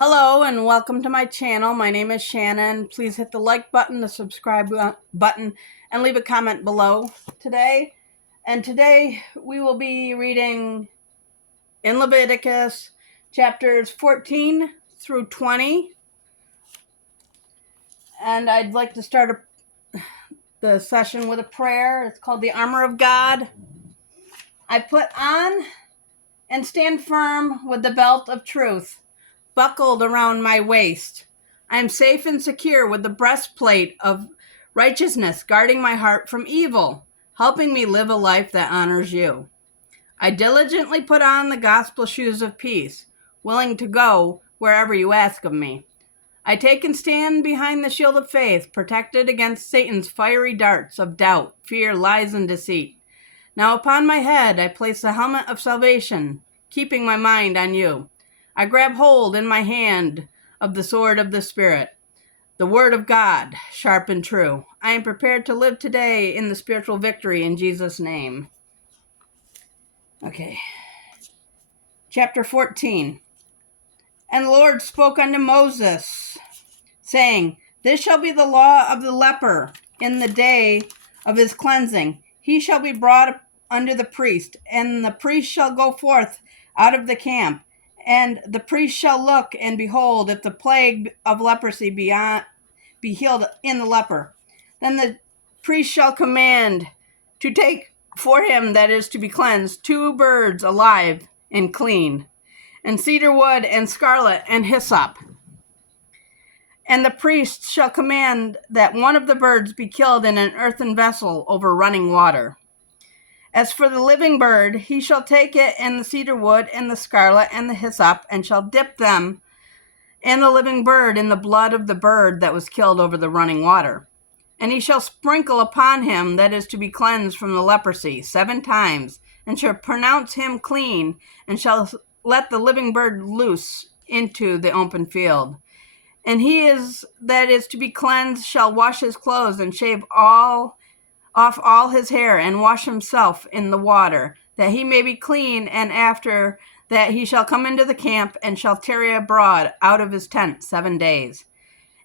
Hello and welcome to my channel. My name is Shannon. Please hit the like button, the subscribe button, and leave a comment below today. And today we will be reading in Leviticus chapters 14 through 20. And I'd like to start the session with a prayer. It's called the Armor of God. I put on and stand firm with the belt of truth buckled around my waist. I am safe and secure with the breastplate of righteousness guarding my heart from evil, helping me live a life that honors you. I diligently put on the gospel shoes of peace, willing to go wherever you ask of me. I take and stand behind the shield of faith, protected against Satan's fiery darts of doubt, fear, lies, and deceit. Now upon my head I place the helmet of salvation, keeping my mind on you. I grab hold in my hand of the sword of the Spirit, the word of God, sharp and true. I am prepared to live today in the spiritual victory in Jesus' name. Okay. Chapter 14. And the Lord spoke unto Moses, saying, This shall be the law of the leper in the day of his cleansing. He shall be brought unto the priest, and the priest shall go forth out of the camp. And the priest shall look, and behold, if the plague of leprosy be healed in the leper. Then the priest shall command to take for him that is to be cleansed 2 birds alive and clean, and cedar wood, and scarlet, and hyssop. And the priest shall command that one of the birds be killed in an earthen vessel over running water. As for the living bird, he shall take it and the cedar wood and the scarlet and the hyssop, and shall dip them and the living bird in the blood of the bird that was killed over the running water. And he shall sprinkle upon him that is to be cleansed from the leprosy 7 times, and shall pronounce him clean, and shall let the living bird loose into the open field. And that is to be cleansed shall wash his clothes, and shave off all his hair, and wash himself in the water, that he may be clean. And after that he shall come into the camp, and shall tarry abroad out of his tent 7 days.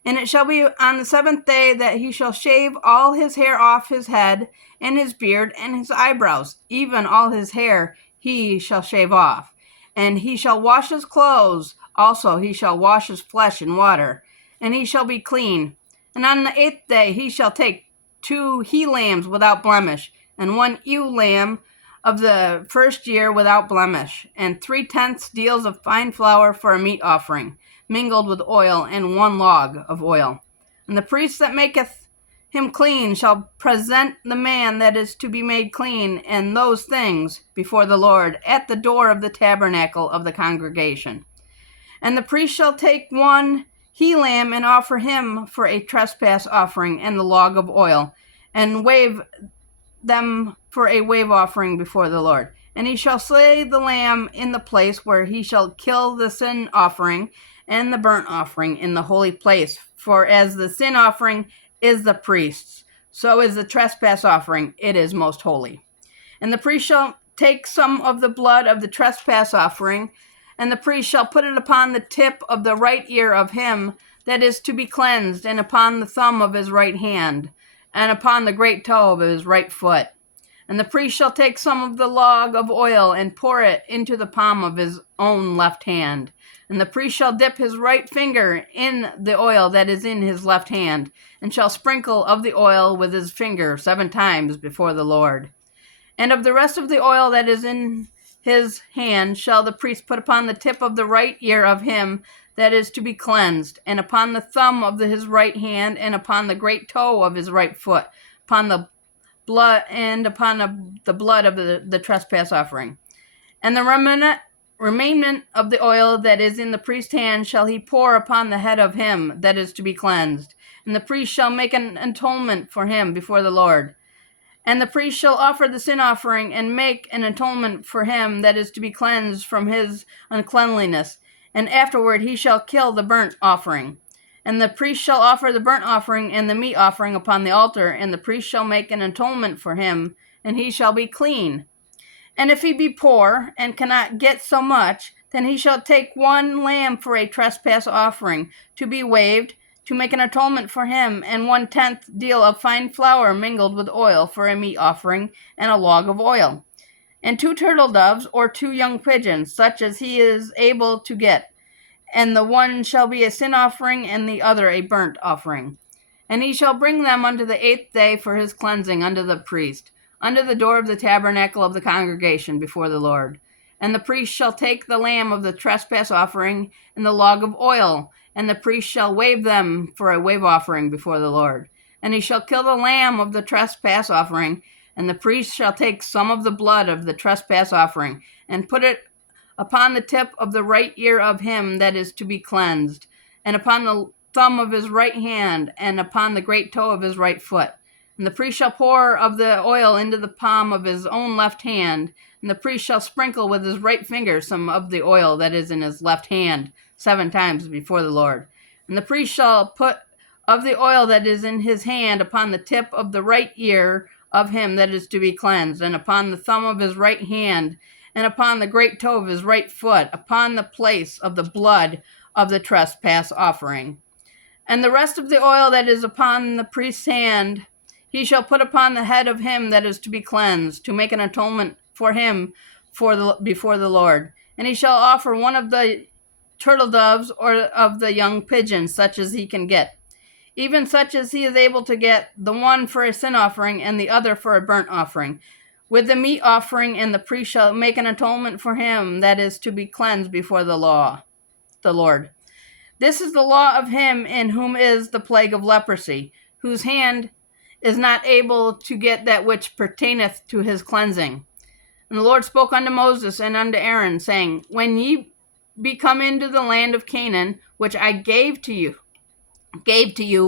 And it shall be on the 7th day that he shall shave all his hair off his head, and his beard, and his eyebrows, even all his hair he shall shave off. And he shall wash his clothes, also he shall wash his flesh in water, and he shall be clean. And on the 8th day he shall take 2 he-lambs without blemish, and 1 ewe lamb of the first year without blemish, and 3/10 deals of fine flour for a meat offering, mingled with oil, and 1 log of oil. And the priest that maketh him clean shall present the man that is to be made clean and those things before the Lord at the door of the tabernacle of the congregation. And the priest shall take 1 he-lamb and offer him for a trespass offering and the log of oil, and wave them for a wave offering before the Lord. And he shall slay the lamb in the place where he shall kill the sin offering and the burnt offering in the holy place. For as the sin offering is the priest's, so is the trespass offering, it is most holy. And the priest shall take some of the blood of the trespass offering, and the priest shall put it upon the tip of the right ear of him that is to be cleansed, and upon the thumb of his right hand, and upon the great toe of his right foot. And the priest shall take some of the log of oil, and pour it into the palm of his own left hand. And the priest shall dip his right finger in the oil that is in his left hand, and shall sprinkle of the oil with his finger 7 times before the Lord. And of the rest of the oil that is in his hand shall the priest put upon the tip of the right ear of him that is to be cleansed, and upon the thumb of his right hand, and upon the great toe of his right foot, upon the blood, and upon the blood of the trespass offering. And the remnant of the oil that is in the priest's hand shall he pour upon the head of him that is to be cleansed. And the priest shall make an atonement for him before the Lord. And the priest shall offer the sin offering, and make an atonement for him that is to be cleansed from his uncleanliness. And afterward he shall kill the burnt offering. And the priest shall offer the burnt offering and the meat offering upon the altar, and the priest shall make an atonement for him, and he shall be clean. And if he be poor, and cannot get so much, Then he shall take one lamb for a trespass offering, to be waved, to make an atonement for him, and 1/10 deal of fine flour mingled with oil for a meat offering, and a log of oil. And 2 turtle doves, or 2 young pigeons, such as he is able to get. And the one shall be a sin offering, and the other a burnt offering. And he shall bring them unto the 8th day for his cleansing unto the priest, under the door of the tabernacle of the congregation before the Lord. And the priest shall take the lamb of the trespass offering and the log of oil, and the priest shall wave them for a wave offering before the Lord. And he shall kill the lamb of the trespass offering, and the priest shall take some of the blood of the trespass offering, and put it upon the tip of the right ear of him that is to be cleansed, and upon the thumb of his right hand, and upon the great toe of his right foot. And the priest shall pour of the oil into the palm of his own left hand, and the priest shall sprinkle with his right finger some of the oil that is in his left hand 7 times before the Lord. And the priest shall put of the oil that is in his hand upon the tip of the right ear of him that is to be cleansed, and upon the thumb of his right hand, and upon the great toe of his right foot, upon the place of the blood of the trespass offering. And the rest of the oil that is upon the priest's hand he shall put upon the head of him that is to be cleansed, to make an atonement for him before the Lord. And he shall offer one of the turtle doves or of the young pigeons, such as he can get, even such as he is able to get, the one for a sin offering and the other for a burnt offering, with the meat offering. And the priest shall make an atonement for him that is to be cleansed before the Lord. This is the law of him in whom is the plague of leprosy, whose hand is not able to get that which pertaineth to his cleansing. And the Lord spoke unto Moses and unto Aaron, saying, When ye be come into the land of Canaan, which I gave to you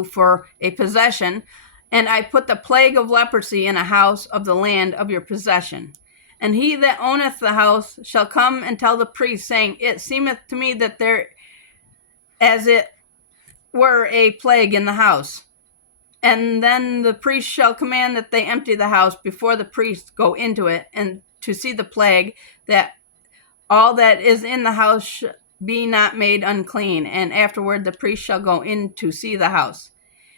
for a possession, and I put the plague of leprosy in a house of the land of your possession. And he that owneth the house shall come and tell the priest, saying, It seemeth to me that there as it were a plague in the house. And then the priest shall command that they empty the house before the priest go into it, and to see the plague, that all that is in the house be not made unclean. And afterward the priest shall go in to see the house.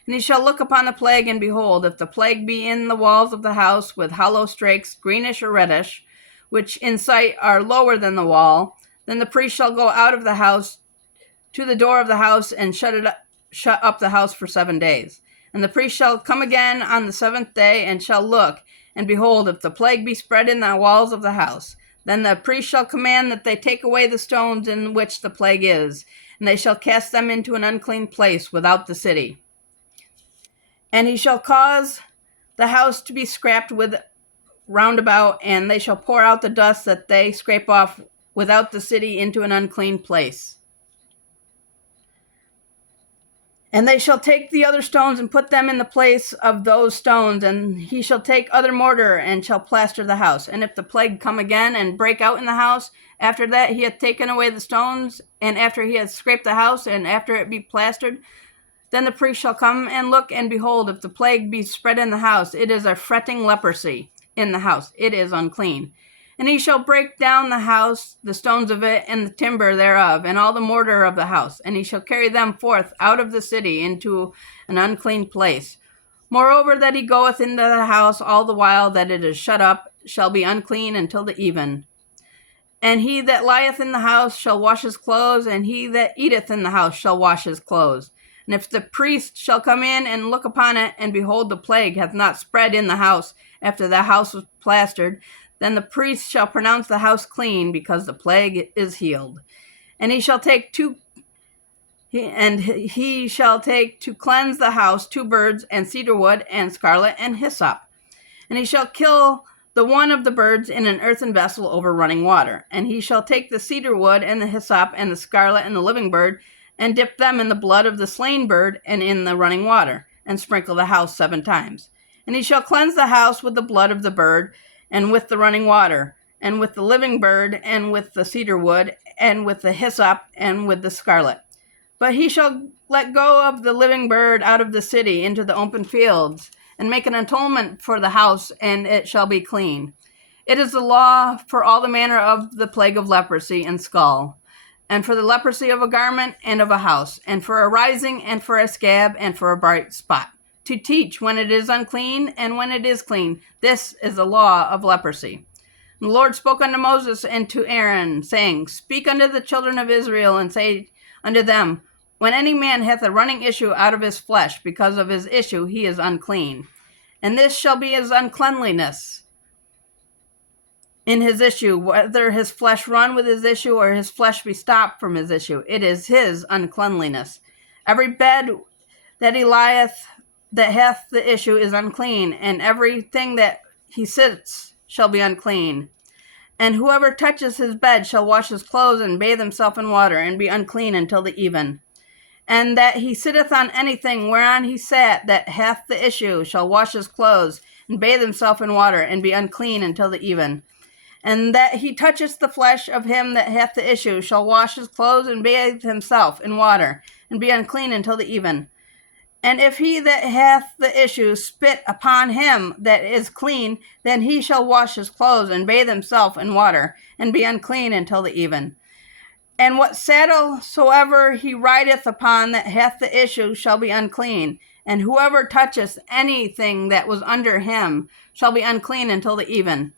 And he shall look upon the plague, and behold, if the plague be in the walls of the house with hollow strakes, greenish or reddish, which in sight are lower than the wall, then the priest shall go out of the house to the door of the house, and shut up the house for 7 days. And the priest shall come again on the 7th day, and shall look, and behold, if the plague be spread in the walls of the house, then the priest shall command that they take away the stones in which the plague is, and they shall cast them into an unclean place without the city. And he shall cause the house to be scraped with round about, and they shall pour out the dust that they scrape off without the city into an unclean place. And they shall take the other stones and put them in the place of those stones, and he shall take other mortar and shall plaster the house. And if the plague come again and break out in the house, after that he hath taken away the stones, and after he hath scraped the house, and after it be plastered, then the priest shall come and look, and behold, if the plague be spread in the house, it is a fretting leprosy in the house, it is unclean. And he shall break down the house, the stones of it, and the timber thereof, and all the mortar of the house, and he shall carry them forth out of the city into an unclean place. Moreover, that he goeth into the house all the while that it is shut up shall be unclean until the even. And he that lieth in the house shall wash his clothes, and he that eateth in the house shall wash his clothes. And if the priest shall come in and look upon it, and behold, the plague hath not spread in the house after the house was plastered, then the priest shall pronounce the house clean, because the plague is healed. And he shall take to cleanse the house 2 birds, and cedar wood, and scarlet, and hyssop. And he shall kill the one of the birds in an earthen vessel over running water. And he shall take the cedar wood, and the hyssop, and the scarlet, and the living bird, and dip them in the blood of the slain bird and in the running water, and sprinkle the house 7 times. And he shall cleanse the house with the blood of the bird, and with the running water, and with the living bird, and with the cedar wood, and with the hyssop, and with the scarlet. But he shall let go of the living bird out of the city into the open fields, and make an atonement for the house, and it shall be clean. It is the law for all the manner of the plague of leprosy and skull, and for the leprosy of a garment and of a house, and for a rising, and for a scab, and for a bright spot, to teach when it is unclean and when it is clean. This is the law of leprosy. And the Lord spoke unto Moses and to Aaron, saying, Speak unto the children of Israel, and say unto them, When any man hath a running issue out of his flesh, because of his issue he is unclean. And this shall be his uncleanliness in his issue, whether his flesh run with his issue, or his flesh be stopped from his issue. It is his uncleanliness. Every bed that he lieth that hath the issue is unclean, and everything that he sits shall be unclean. And whoever touches his bed shall wash his clothes and bathe himself in water, and be unclean until the even. And that he sitteth on anything whereon he sat that hath the issue shall wash his clothes, and bathe himself in water, and be unclean until the even. And that he toucheth the flesh of him that hath the issue shall wash his clothes, and bathe himself in water, and be unclean until the even. And if he that hath the issue spit upon him that is clean, then he shall wash his clothes, and bathe himself in water, and be unclean until the even. And what saddle soever he rideth upon that hath the issue shall be unclean, and whoever toucheth anything that was under him shall be unclean until the even.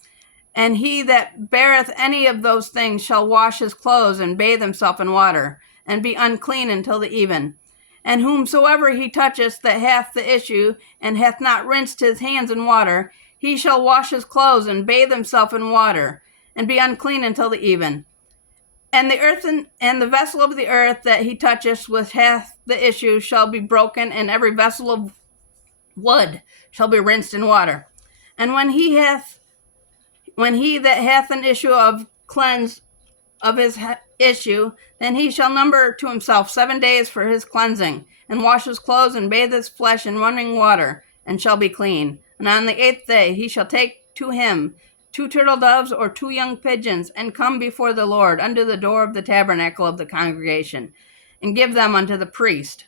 And he that beareth any of those things shall wash his clothes, and bathe himself in water, and be unclean until the even. And whomsoever he toucheth that hath the issue, and hath not rinsed his hands in water, he shall wash his clothes, and bathe himself in water, and be unclean until the even. And the earthen and the vessel of the earth that he toucheth which hath the issue shall be broken, and every vessel of wood shall be rinsed in water. And when he that hath an issue of cleansed of his issue, then he shall number to himself 7 days for his cleansing, and wash his clothes, and bathe his flesh in running water, and shall be clean. And on the 8th day he shall take to him 2 turtle doves or 2 young pigeons, and come before the Lord unto the door of the tabernacle of the congregation, and give them unto the priest.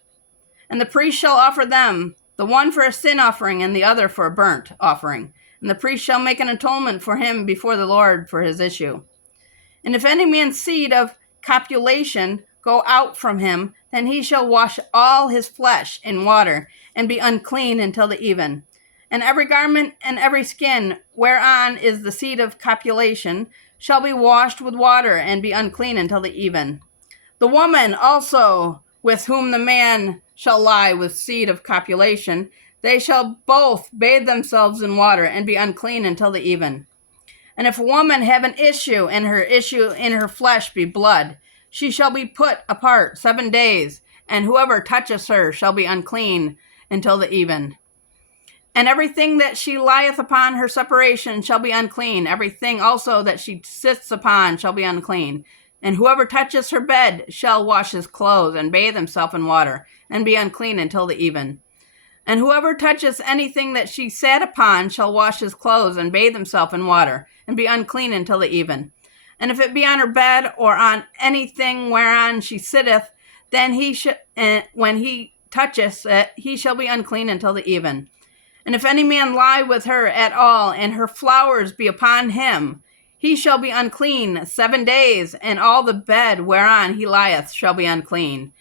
And the priest shall offer them, the one for a sin offering, and the other for a burnt offering. And the priest shall make an atonement for him before the Lord for his issue. And if any man's seed of copulation go out from him, then he shall wash all his flesh in water, and be unclean until the even. And every garment and every skin whereon is the seed of copulation shall be washed with water, and be unclean until the even. The woman also with whom the man shall lie with seed of copulation, they shall both bathe themselves in water, and be unclean until the even. And if a woman have an issue, and her issue in her flesh be blood, she shall be put apart 7 days, and whoever touches her shall be unclean until the even. And everything that she lieth upon her separation shall be unclean. Everything also that she sits upon shall be unclean. And whoever touches her bed shall wash his clothes, and bathe himself in water, and be unclean until the even. And whoever touches anything that she sat upon shall wash his clothes, and bathe himself in water, and be unclean until the even. And if it be on her bed, or on anything whereon she sitteth, then when he toucheth it, he shall be unclean until the even. And if any man lie with her at all, and her flowers be upon him, he shall be unclean 7 days, and all the bed whereon he lieth shall be unclean.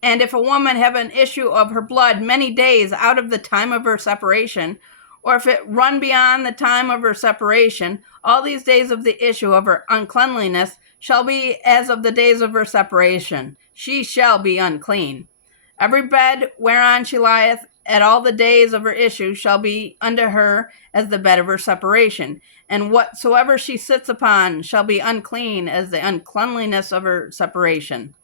And if a woman have an issue of her blood many days out of the time of her separation, or if it run beyond the time of her separation, all these days of the issue of her uncleanliness shall be as of the days of her separation. She shall be unclean. Every bed whereon she lieth at all the days of her issue shall be unto her as the bed of her separation. And whatsoever she sits upon shall be unclean as the uncleanliness of her separation.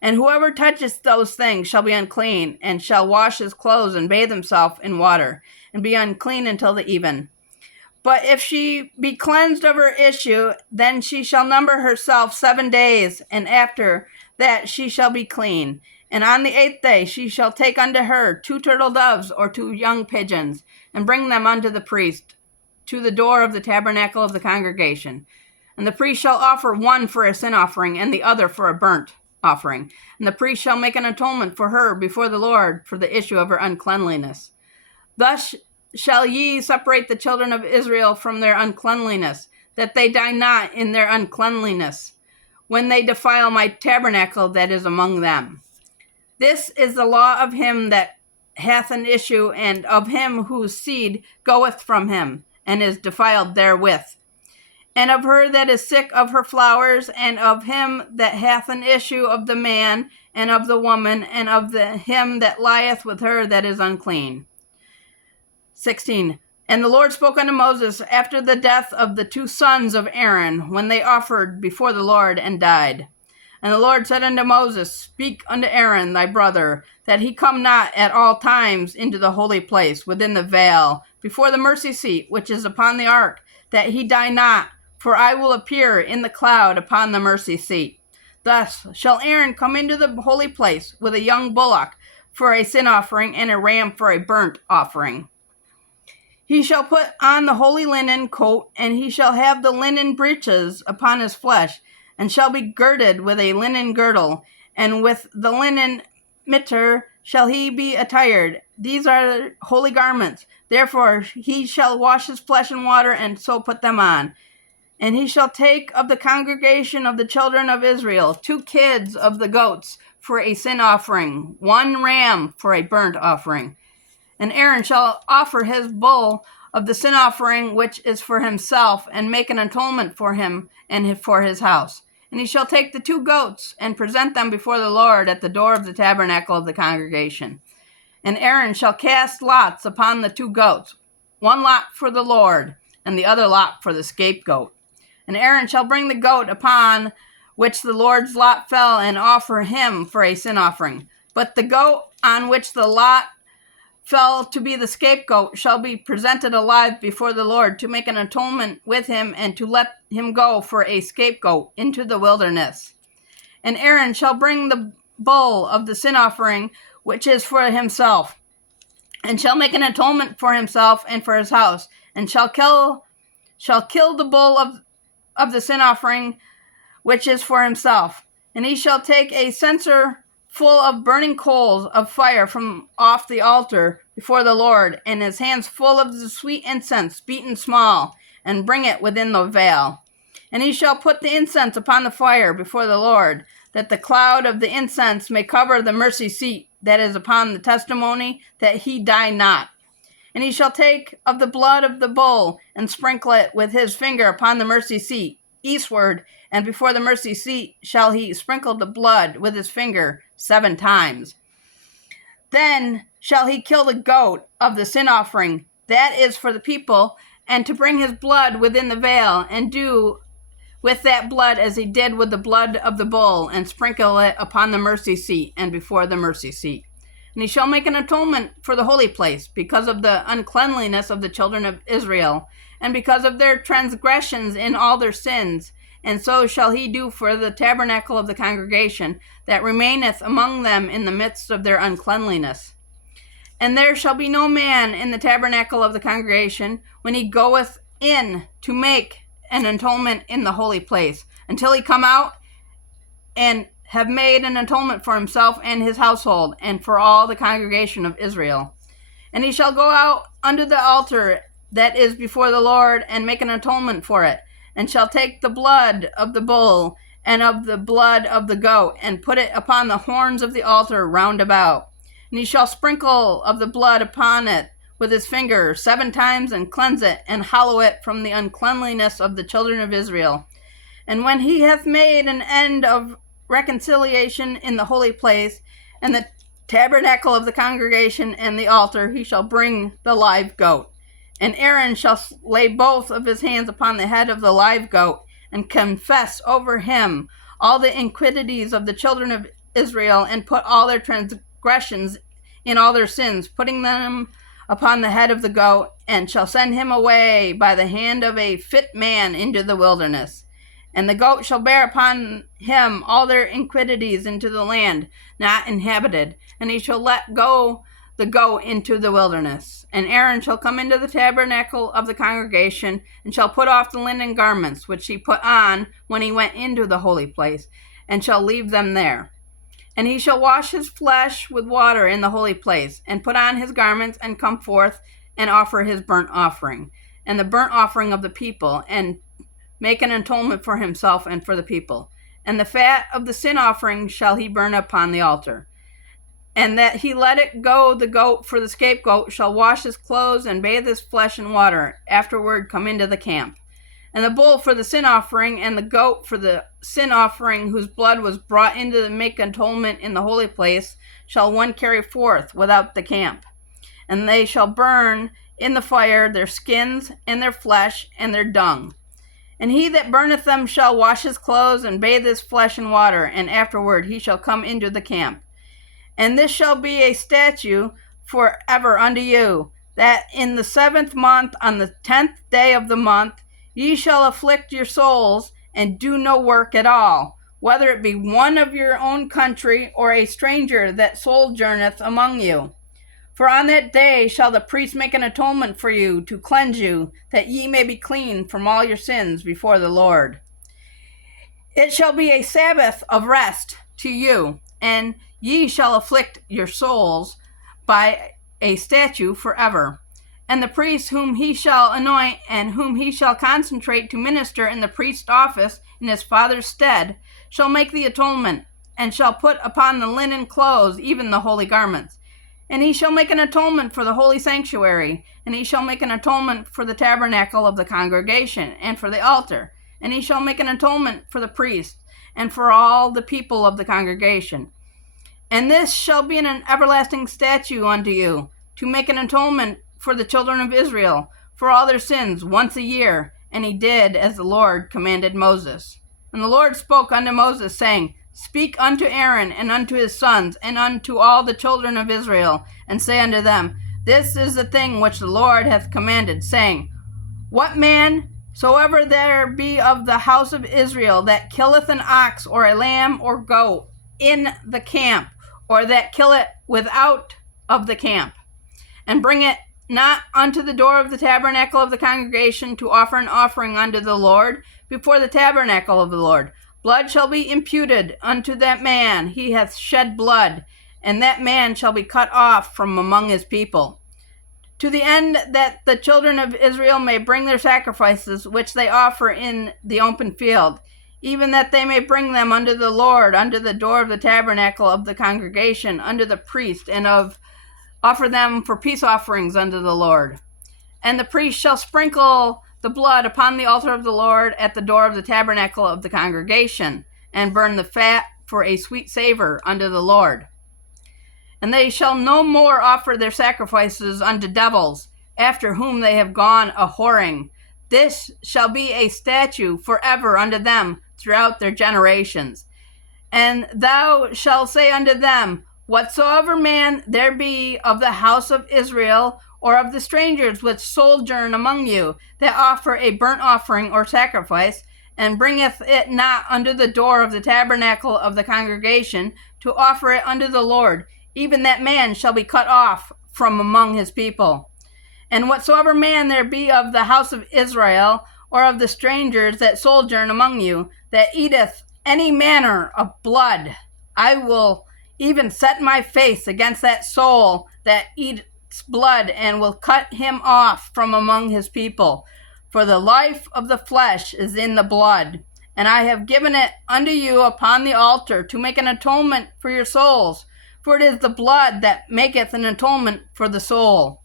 And whoever touches those things shall be unclean, and shall wash his clothes, and bathe himself in water, and be unclean until the even. But if she be cleansed of her issue, then she shall number herself 7 days, and after that she shall be clean. And on the 8th day she shall take unto her 2 turtle doves or 2 young pigeons, and bring them unto the priest to the door of the tabernacle of the congregation. And the priest shall offer one for a sin offering, and the other for a burnt offering. And the priest shall make an atonement for her before the Lord for the issue of her uncleanliness. Thus shall ye separate the children of Israel from their uncleanliness, that they die not in their uncleanliness, when they defile my tabernacle that is among them. This is the law of him that hath an issue, and of him whose seed goeth from him, and is defiled therewith, and of her that is sick of her flowers, and of him that hath an issue, of the man, and of the woman, and of him that lieth with her that is unclean. 16. And the Lord spoke unto Moses after the death of the two sons of Aaron, when they offered before the Lord and died. And the Lord said unto Moses, Speak unto Aaron thy brother, that he come not at all times into the holy place within the veil, before the mercy seat which is upon the ark, that he die not, for I will appear in the cloud upon the mercy seat. Thus shall Aaron come into the holy place with a young bullock for a sin offering, and a ram for a burnt offering. He shall put on the holy linen coat, and he shall have the linen breeches upon his flesh, and shall be girded with a linen girdle, and with the linen mitre shall he be attired. These are holy garments. Therefore he shall wash his flesh in water, and so put them on. And he shall take of the congregation of the children of Israel 2 kids of the goats for a sin offering, 1 ram for a burnt offering. And Aaron shall offer his bull of the sin offering, which is for himself, and make an atonement for him and for his house. And he shall take the 2 goats and present them before the Lord at the door of the tabernacle of the congregation. And Aaron shall cast lots upon the 2 goats, 1 lot for the Lord, and the other lot for the scapegoat. And Aaron shall bring the goat upon which the Lord's lot fell, and offer him for a sin offering. But the goat on which the lot fell to be the scapegoat shall be presented alive before the Lord, to make an atonement with him, and to let him go for a scapegoat into the wilderness. And Aaron shall bring the bull of the sin offering, which is for himself, and shall make an atonement for himself and for his house, and shall kill the bull of the sin offering, which is for himself. And he shall take a censer full of burning coals of fire from off the altar before the Lord, and his hands full of the sweet incense beaten small, and bring it within the veil. And he shall put the incense upon the fire before the Lord, that the cloud of the incense may cover the mercy seat that is upon the testimony, that he die not. And he shall take of the blood of the bull, and sprinkle it with his finger upon the mercy seat eastward, and before the mercy seat shall he sprinkle the blood with his finger 7 times. Then shall he kill the goat of the sin offering, that is for the people, and to bring his blood within the veil, and do with that blood as he did with the blood of the bull, and sprinkle it upon the mercy seat and before the mercy seat. And he shall make an atonement for the holy place, because of the uncleanliness of the children of Israel, and because of their transgressions in all their sins. And so shall he do for the tabernacle of the congregation, that remaineth among them in the midst of their uncleanliness. And there shall be no man in the tabernacle of the congregation, when he goeth in to make an atonement in the holy place, until he come out and have made an atonement for himself and his household, and for all the congregation of Israel. And he shall go out unto the altar that is before the Lord, and make an atonement for it, and shall take the blood of the bull and of the blood of the goat, and put it upon the horns of the altar round about. And he shall sprinkle of the blood upon it with his finger 7 times, and cleanse it, and hallow it from the uncleanliness of the children of Israel. And when he hath made an end of reconciliation in the holy place, and the tabernacle of the congregation, and the altar, he shall bring the live goat. And Aaron shall lay both of his hands upon the head of the live goat, and confess over him all the iniquities of the children of Israel, and put all their transgressions in all their sins, putting them upon the head of the goat, and shall send him away by the hand of a fit man into the wilderness. And the goat shall bear upon him all their iniquities into the land not inhabited, and he shall let go the goat into the wilderness. And Aaron shall come into the tabernacle of the congregation, and shall put off the linen garments which he put on when he went into the holy place, and shall leave them there. And he shall wash his flesh with water in the holy place, and put on his garments, and come forth and offer his burnt offering, and the burnt offering of the people, and make an atonement for himself and for the people. And the fat of the sin offering shall he burn upon the altar. And that he let it go, the goat for the scapegoat shall wash his clothes and bathe his flesh in water, afterward come into the camp. And the bull for the sin offering, and the goat for the sin offering, whose blood was brought into the make atonement in the holy place, shall one carry forth without the camp. And they shall burn in the fire their skins, and their flesh, and their dung. And he that burneth them shall wash his clothes, and bathe his flesh in water, and afterward he shall come into the camp. And this shall be a statute forever unto you, that in the 7th month, on the 10th day of the month, ye shall afflict your souls, and do no work at all, whether it be one of your own country, or a stranger that sojourneth among you. For on that day shall the priest make an atonement for you, to cleanse you, that ye may be clean from all your sins before the Lord. It shall be a Sabbath of rest to you, and ye shall afflict your souls by a statute forever. And the priest whom he shall anoint, and whom he shall consecrate to minister in the priest's office in his father's stead, shall make the atonement, and shall put upon the linen clothes, even the holy garments. And he shall make an atonement for the holy sanctuary, and he shall make an atonement for the tabernacle of the congregation, and for the altar. And he shall make an atonement for the priest, and for all the people of the congregation. And this shall be an everlasting statute unto you, to make an atonement for the children of Israel, for all their sins once a year. And he did as the Lord commanded Moses. And the Lord spoke unto Moses, saying, Speak unto Aaron, and unto his sons, and unto all the children of Israel, and say unto them, This is the thing which the Lord hath commanded, saying, What man soever there be of the house of Israel that killeth an ox, or a lamb, or goat, in the camp, or that kill it without of the camp, and bring it not unto the door of the tabernacle of the congregation to offer an offering unto the Lord before the tabernacle of the Lord, blood shall be imputed unto that man. He hath shed blood, and that man shall be cut off from among his people. To the end that the children of Israel may bring their sacrifices, which they offer in the open field, even that they may bring them unto the Lord, unto the door of the tabernacle of the congregation, unto the priest, and offer them for peace offerings unto the Lord. And the priest shall sprinkle the blood upon the altar of the Lord at the door of the tabernacle of the congregation, and burn the fat for a sweet savor unto the Lord. And they shall no more offer their sacrifices unto devils, after whom they have gone a whoring. This shall be a statute forever unto them throughout their generations. And thou shalt say unto them, Whatsoever man there be of the house of Israel, or of the strangers which sojourn among you, that offer a burnt offering or sacrifice, and bringeth it not unto the door of the tabernacle of the congregation, to offer it unto the Lord, even that man shall be cut off from among his people. And whatsoever man there be of the house of Israel, or of the strangers that sojourn among you, that eateth any manner of blood, I will even set my face against that soul that eats blood, and will cut him off from among his people. For the life of the flesh is in the blood, and I have given it unto you upon the altar to make an atonement for your souls. For it is the blood that maketh an atonement for the soul.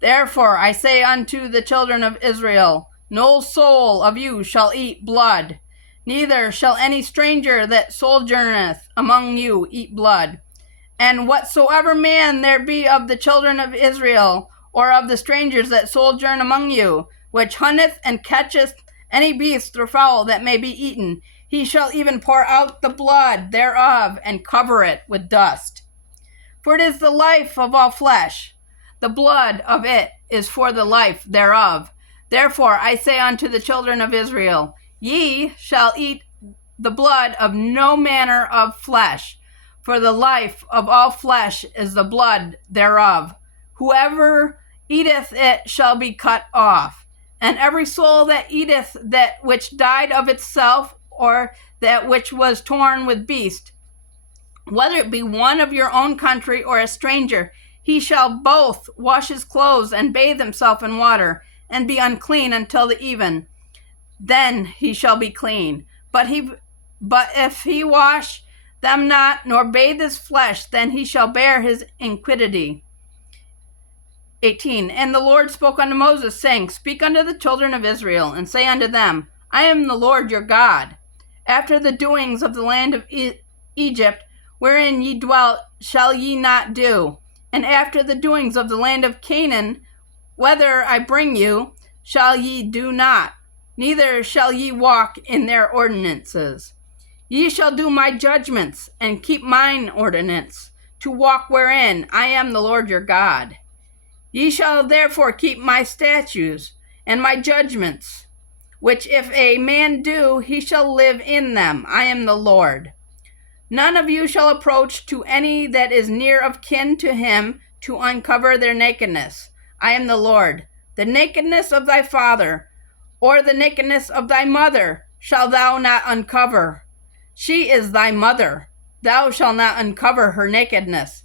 Therefore I say unto the children of Israel, No soul of you shall eat blood, neither shall any stranger that sojourneth among you eat blood. And whatsoever man there be of the children of Israel, or of the strangers that sojourn among you, which hunteth and catcheth any beast or fowl that may be eaten, he shall even pour out the blood thereof, and cover it with dust. For it is the life of all flesh. The blood of it is for the life thereof. Therefore I say unto the children of Israel, Ye shall eat the blood of no manner of flesh, for the life of all flesh is the blood thereof. Whoever eateth it shall be cut off. And every soul that eateth that which died of itself, or that which was torn with beast, whether it be one of your own country or a stranger, he shall both wash his clothes and bathe himself in water, and be unclean until the even. Then he shall be clean. But if he wash them not, nor bathe his flesh, then he shall bear his iniquity. 18. And the Lord spoke unto Moses, saying, Speak unto the children of Israel, and say unto them, I am the Lord your God. After the doings of the land of Egypt, wherein ye dwelt, shall ye not do. And after the doings of the land of Canaan, whither I bring you, shall ye do not, neither shall ye walk in their ordinances. Ye shall do my judgments, and keep mine ordinance, to walk wherein I am the Lord your God. Ye shall therefore keep my statutes and my judgments, which if a man do, he shall live in them. I am the Lord. None of you shall approach to any that is near of kin to him to uncover their nakedness. I am the Lord. The nakedness of thy father, or the nakedness of thy mother, shalt thou not uncover. She is thy mother. Thou shalt not uncover her nakedness.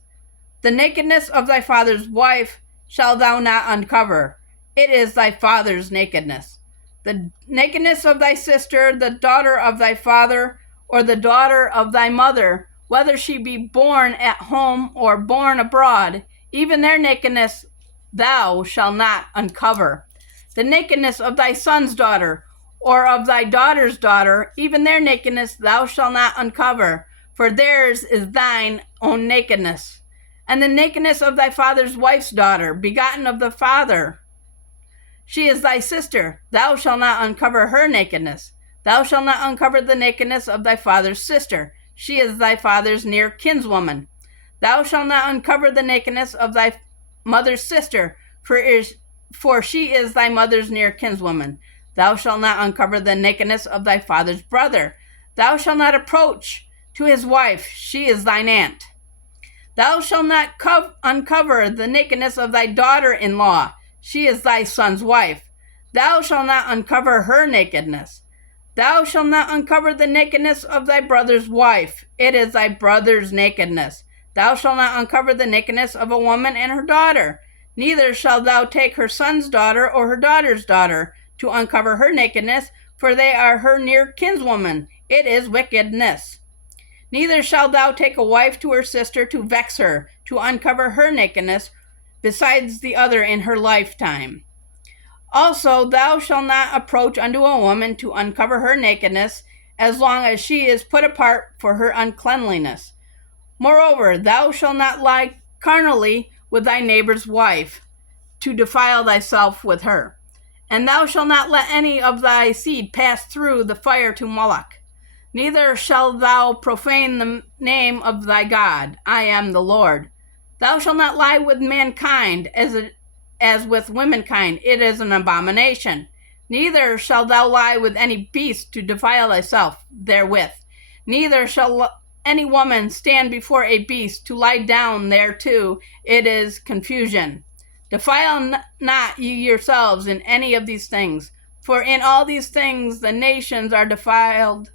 The nakedness of thy father's wife shalt thou not uncover. It is thy father's nakedness. The nakedness of thy sister, the daughter of thy father, or the daughter of thy mother, whether she be born at home or born abroad, even their nakedness thou shalt not uncover. The nakedness of thy son's daughter, or of thy daughter's daughter, even their nakedness thou shalt not uncover, for theirs is thine own nakedness. And the nakedness of thy father's wife's daughter, begotten of the father, she is thy sister. Thou shalt not uncover her nakedness. Thou shalt not uncover the nakedness of thy father's sister. She is thy father's near kinswoman. Thou shalt not uncover the nakedness of thy mother's sister, for she is thy mother's near kinswoman. Thou shalt not uncover the nakedness of thy father's brother. Thou shalt not approach to his wife. She is thine aunt. Thou shalt not uncover the nakedness of thy daughter-in-law. She is thy son's wife. Thou shalt not uncover her nakedness. Thou shalt not uncover the nakedness of thy brother's wife. It is thy brother's nakedness. Thou shalt not uncover the nakedness of a woman and her daughter. Neither shalt thou take her son's daughter or her daughter's daughter to uncover her nakedness, for they are her near kinswoman. It is wickedness. Neither shalt thou take a wife to her sister to vex her, to uncover her nakedness, besides the other in her lifetime. Also, thou shalt not approach unto a woman to uncover her nakedness, as long as she is put apart for her uncleanliness. Moreover, thou shalt not lie carnally with thy neighbor's wife, to defile thyself with her. And thou shalt not let any of thy seed pass through the fire to Moloch. Neither shalt thou profane the name of thy God. I am the Lord. Thou shalt not lie with mankind as with womankind. It is an abomination. Neither shalt thou lie with any beast to defile thyself therewith. Neither shall any woman stand before a beast to lie down thereto. It is confusion. Defile not ye yourselves in any of these things, for in all these things the nations are defiled,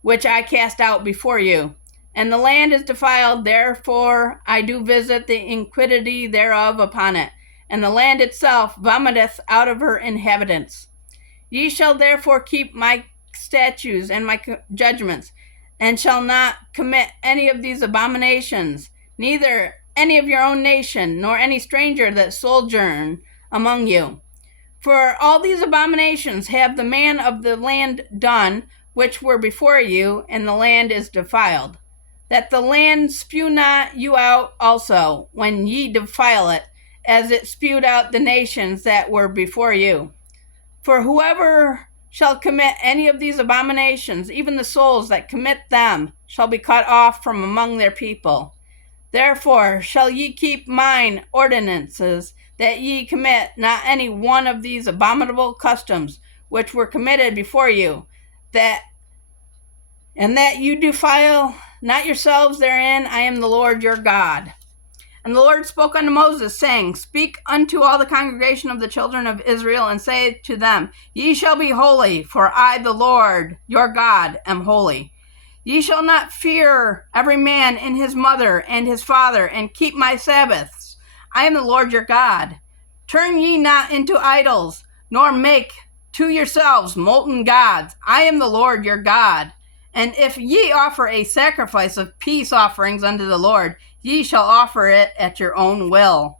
which I cast out before you. And the land is defiled, therefore I do visit the iniquity thereof upon it, and the land itself vomiteth out of her inhabitants. Ye shall therefore keep my statutes and my judgments, and shall not commit any of these abominations, neither any of your own nation, nor any stranger that sojourn among you. For all these abominations have the man of the land done, which were before you, and the land is defiled. That the land spew not you out also, when ye defile it, as it spewed out the nations that were before you. For whoever shall commit any of these abominations, even the souls that commit them, shall be cut off from among their people. Therefore shall ye keep mine ordinances, that ye commit not any one of these abominable customs, which were committed before you, and that you defile not yourselves therein. I am the Lord your God. And the Lord spoke unto Moses, saying, Speak unto all the congregation of the children of Israel, and say to them, Ye shall be holy, for I, the Lord your God, am holy. Ye shall not fear every man in his mother and his father, and keep my Sabbaths. I am the Lord your God. Turn ye not into idols, nor make to yourselves molten gods. I am the Lord your God. And if ye offer a sacrifice of peace offerings unto the Lord, ye shall offer it at your own will.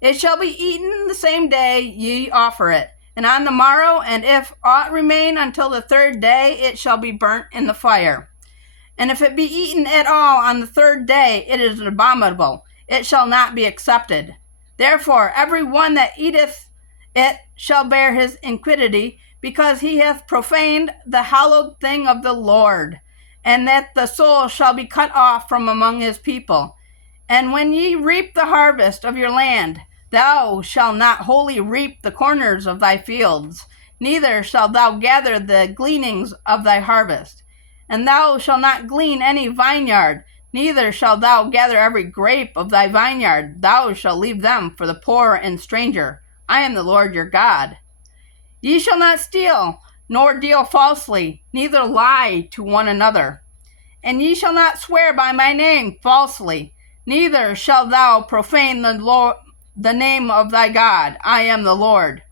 It shall be eaten the same day ye offer it, and on the morrow, and if aught remain until the third day, it shall be burnt in the fire. And if it be eaten at all on the third day, it is abominable. It shall not be accepted. Therefore, every one that eateth it shall bear his iniquity, because he hath profaned the hallowed thing of the Lord, and that the soul shall be cut off from among his people. And when ye reap the harvest of your land, thou shalt not wholly reap the corners of thy fields, neither shalt thou gather the gleanings of thy harvest. And thou shalt not glean any vineyard, neither shalt thou gather every grape of thy vineyard. Thou shalt leave them for the poor and stranger. I am the Lord your God. Ye shall not steal, nor deal falsely, neither lie to one another. And ye shall not swear by my name falsely, neither shalt thou profane the name of thy God. I am the Lord.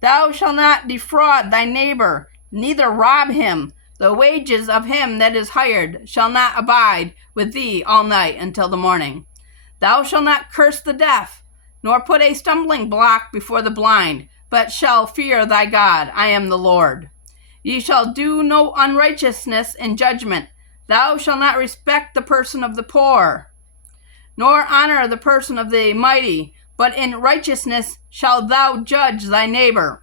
Thou shalt not defraud thy neighbor, neither rob him. The wages of him that is hired shall not abide with thee all night until the morning. Thou shalt not curse the deaf, nor put a stumbling block before the blind, but shall fear thy God. I am the Lord. Ye shall do no unrighteousness in judgment. Thou shalt not respect the person of the poor, nor honor the person of the mighty, but in righteousness shalt thou judge thy neighbor.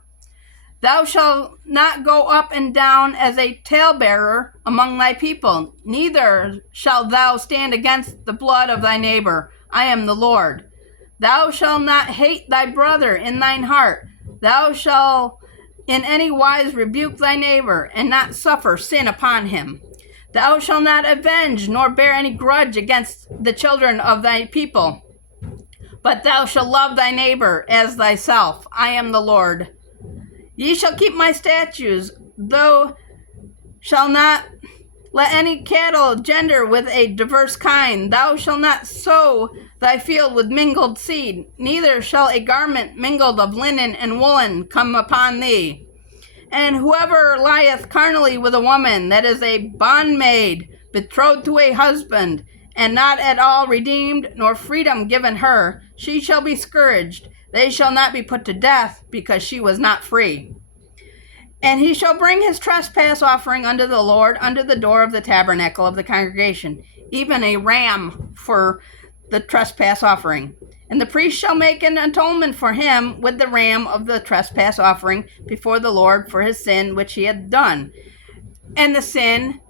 Thou shalt not go up and down as a talebearer among thy people, neither shalt thou stand against the blood of thy neighbor. I am the Lord. Thou shalt not hate thy brother in thine heart. Thou shalt in any wise rebuke thy neighbor, and not suffer sin upon him. Thou shalt not avenge, nor bear any grudge against the children of thy people, but thou shalt love thy neighbor as thyself. I am the Lord. Ye shall keep my statutes, thou shalt not let any cattle gender with a diverse kind. Thou shalt not sow thy field with mingled seed, neither shall a garment mingled of linen and woolen come upon thee. And whoever lieth carnally with a woman that is a bondmaid, betrothed to a husband, and not at all redeemed, nor freedom given her, she shall be scourged. They shall not be put to death, because she was not free. And he shall bring his trespass offering unto the Lord under the door of the tabernacle of the congregation, even a ram for the trespass offering. And the priest shall make an atonement for him with the ram of the trespass offering before the Lord for his sin which he hath done. And the sin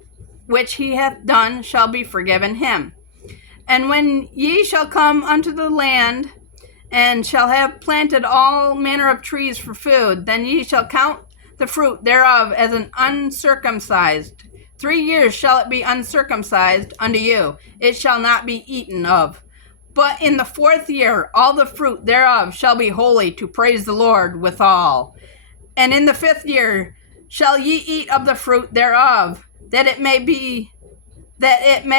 which he hath done shall be forgiven him. And when ye shall come unto the land, and shall have planted all manner of trees for food, then ye shall count the fruit thereof as an uncircumcised. 3 years shall it be uncircumcised unto you. It shall not be eaten of. But in the 4th year all the fruit thereof shall be holy, to praise the Lord withal. And in the 5th year shall ye eat of the fruit thereof, that it may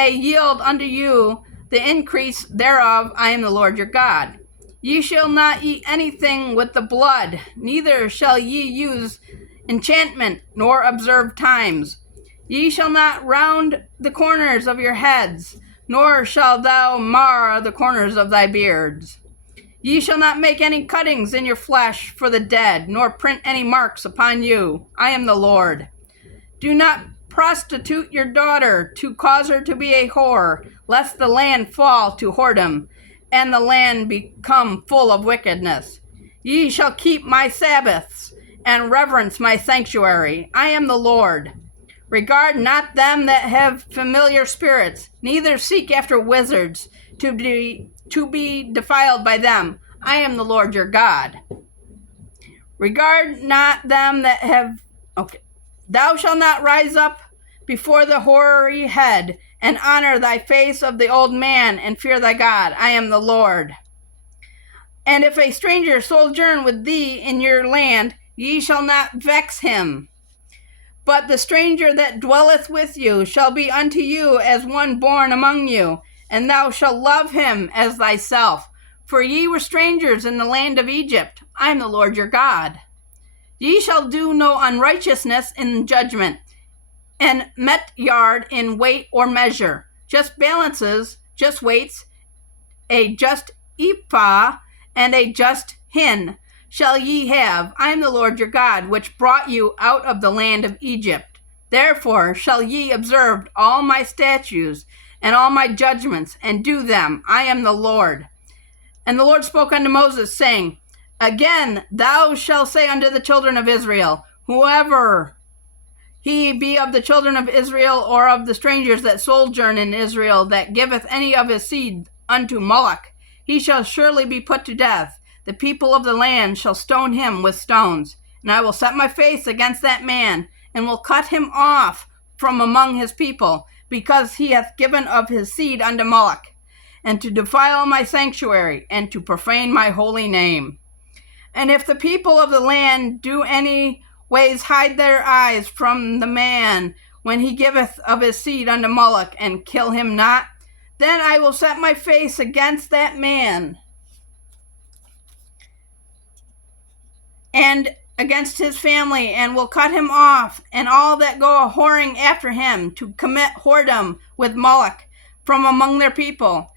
yield unto you the increase thereof. I am the Lord your God. Ye shall not eat anything with the blood, neither shall ye use enchantment, nor observe times. Ye shall not round the corners of your heads, nor shalt thou mar the corners of thy beards. Ye shall not make any cuttings in your flesh for the dead, nor print any marks upon you. I am the Lord. Do not prostitute your daughter, to cause her to be a whore, lest the land fall to whoredom, and the land become full of wickedness. Ye shall keep my Sabbaths, and reverence my sanctuary. I am the Lord. Regard not them that have familiar spirits, neither seek after wizards, to be defiled by them. I am the Lord your God. Regard not them that have... Thou shalt not rise up before the hoary head, and honor thy face of the old man, and fear thy God. I am the Lord. And if a stranger sojourn with thee in your land, ye shall not vex him. But the stranger that dwelleth with you shall be unto you as one born among you, and thou shalt love him as thyself. for ye were strangers in the land of Egypt. I am the Lord your God. Ye shall do no unrighteousness in judgment, and met yard in weight or measure, just balances, just weights, a just ephah, and a just hin shall ye have. I am the Lord your God, which brought you out of the land of Egypt. Therefore shall ye observe all my statutes and all my judgments, and do them. I am the Lord. And the Lord spoke unto Moses, saying, Again thou shalt say unto the children of Israel, whoever he be of the children of Israel, or of the strangers that sojourn in Israel, that giveth any of his seed unto Moloch, he shall surely be put to death. The people of the land shall stone him with stones. And I will set my face against that man, and will cut him off from among his people, because he hath given of his seed unto Moloch, and to defile my sanctuary, and to profane my holy name. And if the people of the land do any ways hide their eyes from the man when he giveth of his seed unto Moloch, and kill him not, then I will set my face against that man, and against his family, and will cut him off, and all that go a whoring after him, to commit whoredom with Moloch from among their people.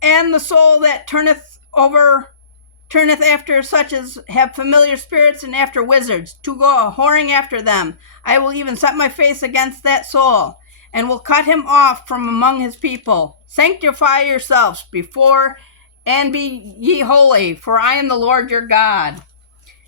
And the soul that turneth after such as have familiar spirits, and after wizards, to go a whoring after them, I will even set my face against that soul, and will cut him off from among his people. Sanctify yourselves before, and be ye holy, for I am the Lord your God.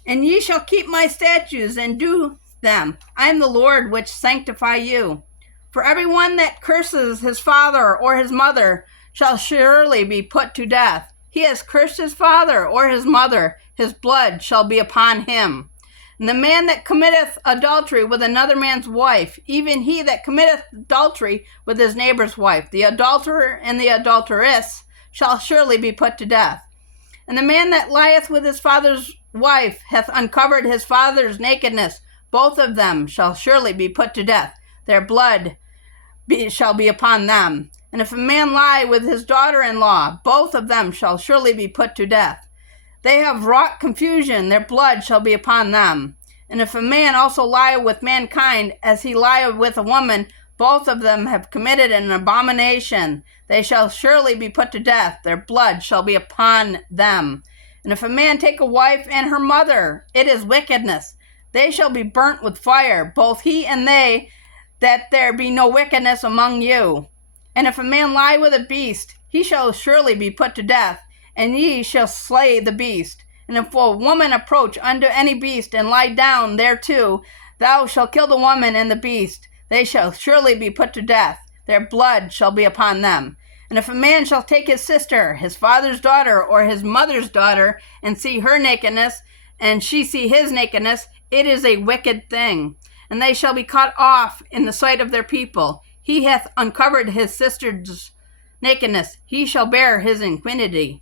And ye shall keep my statutes, and do them. I am the Lord which sanctify you. For every one that curses his father or his mother shall surely be put to death. He has cursed his father or his mother, his blood shall be upon him. And the man that committeth adultery with another man's wife, even he that committeth adultery with his neighbor's wife, the adulterer and the adulteress, shall surely be put to death. And the man that lieth with his father's wife hath uncovered his father's nakedness. Both of them shall surely be put to death. Their blood shall be upon them. And if a man lie with his daughter-in-law, both of them shall surely be put to death. They have wrought confusion, their blood shall be upon them. And if a man also lie with mankind, as he lieth with a woman, both of them have committed an abomination. They shall surely be put to death, their blood shall be upon them. And if a man take a wife and her mother, it is wickedness. They shall be burnt with fire, both he and they, that there be no wickedness among you. And if a man lie with a beast, he shall surely be put to death, and ye shall slay the beast. And if a woman approach unto any beast, and lie down thereto, thou shalt kill the woman and the beast. They shall surely be put to death, their blood shall be upon them. And if a man shall take his sister, his father's daughter, or his mother's daughter, and see her nakedness, and she see his nakedness, it is a wicked thing. And they shall be cut off in the sight of their people. He hath uncovered his sister's nakedness, he shall bear his iniquity.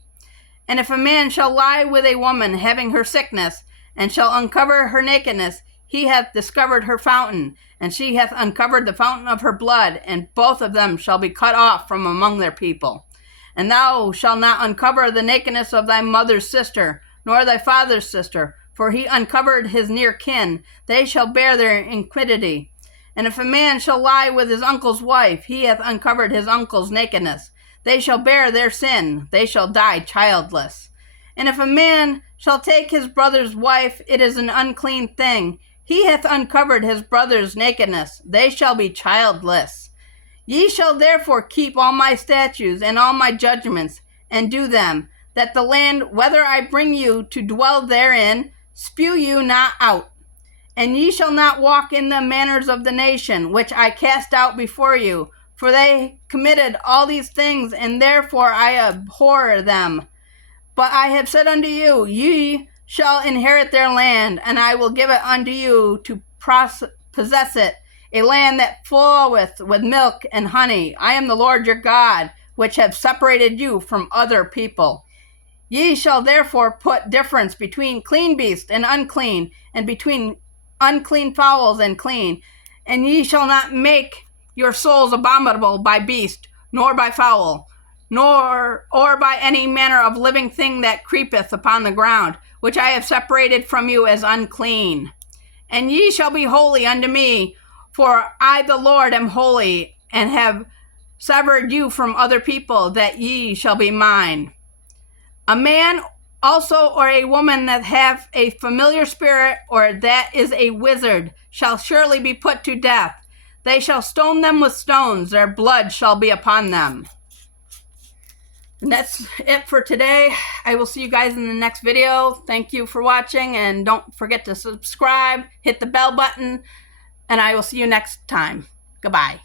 And if a man shall lie with a woman having her sickness, and shall uncover her nakedness, he hath discovered her fountain, and she hath uncovered the fountain of her blood, and both of them shall be cut off from among their people. And thou shalt not uncover the nakedness of thy mother's sister, nor thy father's sister, for he uncovered his near kin. They shall bear their iniquity. And if a man shall lie with his uncle's wife, he hath uncovered his uncle's nakedness. They shall bear their sin, they shall die childless. And if a man shall take his brother's wife, it is an unclean thing. He hath uncovered his brother's nakedness, they shall be childless. Ye shall therefore keep all my statutes and all my judgments, and do them, that the land, whether I bring you to dwell therein, spew you not out. And ye shall not walk in the manners of the nation, which I cast out before you, for they committed all these things, and therefore I abhor them. But I have said unto you, ye shall inherit their land, and I will give it unto you to possess it, a land that floweth with milk and honey. I am the Lord your God, which have separated you from other people. Ye shall therefore put difference between clean beasts and unclean, and between unclean fowls and clean. And ye shall not make your souls abominable by beast, nor by fowl, nor or by any manner of living thing that creepeth upon the ground, which I have separated from you as unclean. And ye shall be holy unto me, for I the Lord am holy, and have severed you from other people, that ye shall be mine. A man also or a woman that hath a familiar spirit, or that is a wizard, shall surely be put to death. They shall stone them with stones, their blood shall be upon them. And that's it for today. I will see you guys in the next video. Thank you for watching, and don't forget to subscribe, hit the bell button, and I will see you next time. Goodbye.